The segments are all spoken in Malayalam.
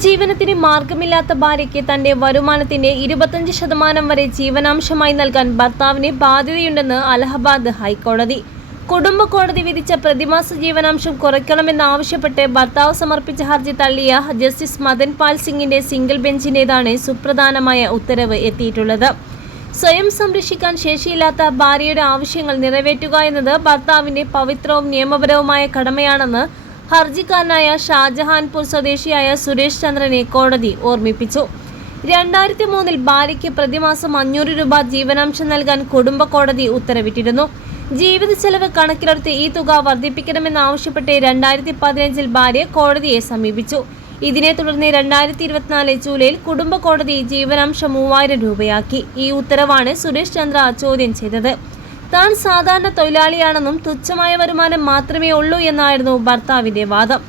ജീവനത്തിന് മാർഗമില്ലാത്ത ഭാര്യയ്ക്ക് തന്റെ വരുമാനത്തിന്റെ 25% വരെ ജീവനാംശമായി നൽകാൻ ഭർത്താവിന് ബാധ്യതയുണ്ടെന്ന് അലഹബാദ് ഹൈക്കോടതി. കുടുംബ കോടതി വിധിച്ച പ്രതിമാസ ജീവനാംശം കുറയ്ക്കണമെന്നാവശ്യപ്പെട്ട് ഭർത്താവ് സമർപ്പിച്ച ഹർജി തള്ളിയ ജസ്റ്റിസ് മദൻ പാൽ സിംഗിന്റെ സിംഗിൾ ബെഞ്ചിന്റേതാണ് സുപ്രധാനമായ ഉത്തരവ് എത്തിയിട്ടുള്ളത്. സ്വയം സംരക്ഷിക്കാൻ ശേഷിയില്ലാത്ത ഭാര്യയുടെ ആവശ്യങ്ങൾ നിറവേറ്റുക എന്നത് ഭർത്താവിന്റെ പവിത്രവും നിയമപരവുമായ കടമയാണെന്ന് ഹർജിക്കാരനായ ഷാജഹാൻപൂർ സ്വദേശിയായ സുരേഷ് ചന്ദ്രനെ കോടതി ഓർമ്മിപ്പിച്ചു. 2003 ഭാര്യയ്ക്ക് പ്രതിമാസം 500 രൂപ ജീവനാംശം നൽകാൻ കുടുംബ കോടതി ഉത്തരവിട്ടിരുന്നു. ജീവിത ചെലവ് കണക്കിലെടുത്ത് ഈ തുക വർദ്ധിപ്പിക്കണമെന്നാവശ്യപ്പെട്ട് 2015 ഭാര്യ കോടതിയെ സമീപിച്ചു. ഇതിനെ തുടർന്ന് 2024 ജൂലൈയിൽ കുടുംബ കോടതി ജീവനാംശം 3000 രൂപയാക്കി. ഈ ഉത്തരവാണ് സുരേഷ് ചന്ദ്ര ചോദ്യം ചെയ്തത്. താൻ സാധാരണ തൊഴിലാളിയാണെന്നും തുച്ഛമായ വരുമാനം മാത്രമേ ഉള്ളൂ എന്നായിരുന്നു ഭർത്താവിന്റെ വാദം.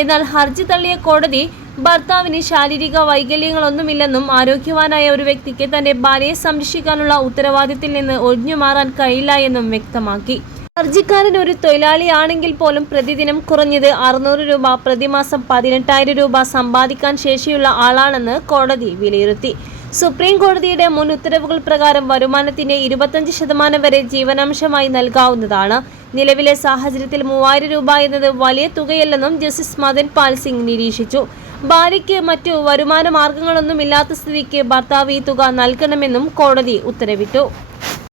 എന്നാൽ ഹർജി തള്ളിയ കോടതി ഭർത്താവിന് ശാരീരിക വൈകല്യങ്ങളൊന്നുമില്ലെന്നും ആരോഗ്യവാനായ ഒരു വ്യക്തിക്ക് തന്റെ ഭാര്യയെ സംരക്ഷിക്കാനുള്ള ഉത്തരവാദിത്തത്തിൽ നിന്ന് ഒഴിഞ്ഞുമാറാൻ കഴിയില്ല എന്നും വ്യക്തമാക്കി. ഹർജിക്കാരൻ ഒരു തൊഴിലാളിയാണെങ്കിൽ പോലും പ്രതിദിനം കുറഞ്ഞത് 600 രൂപ, പ്രതിമാസം 18,000 രൂപ സമ്പാദിക്കാൻ ശേഷിയുള്ള ആളാണെന്ന് കോടതി വിലയിരുത്തി. സുപ്രീം കോടതിയുടെ മുൻ ഉത്തരവുകൾ പ്രകാരം വരുമാനത്തിന്റെ 25% വരെ ജീവനാംശമായി നൽകാവുന്നതാണ്. നിലവിലെ സാഹചര്യത്തിൽ 3000 രൂപ എന്നത് വലിയ തുകയല്ലെന്നും ജസ്റ്റിസ് മദൻ പാൽ സിംഗ് നിരീക്ഷിച്ചു. ഭാര്യയ്ക്ക് മറ്റു വരുമാന മാർഗങ്ങളൊന്നുമില്ലാത്ത സ്ഥിതിക്ക് ഭർത്താവ് ഈ തുക നൽകണമെന്നും കോടതി ഉത്തരവിട്ടു.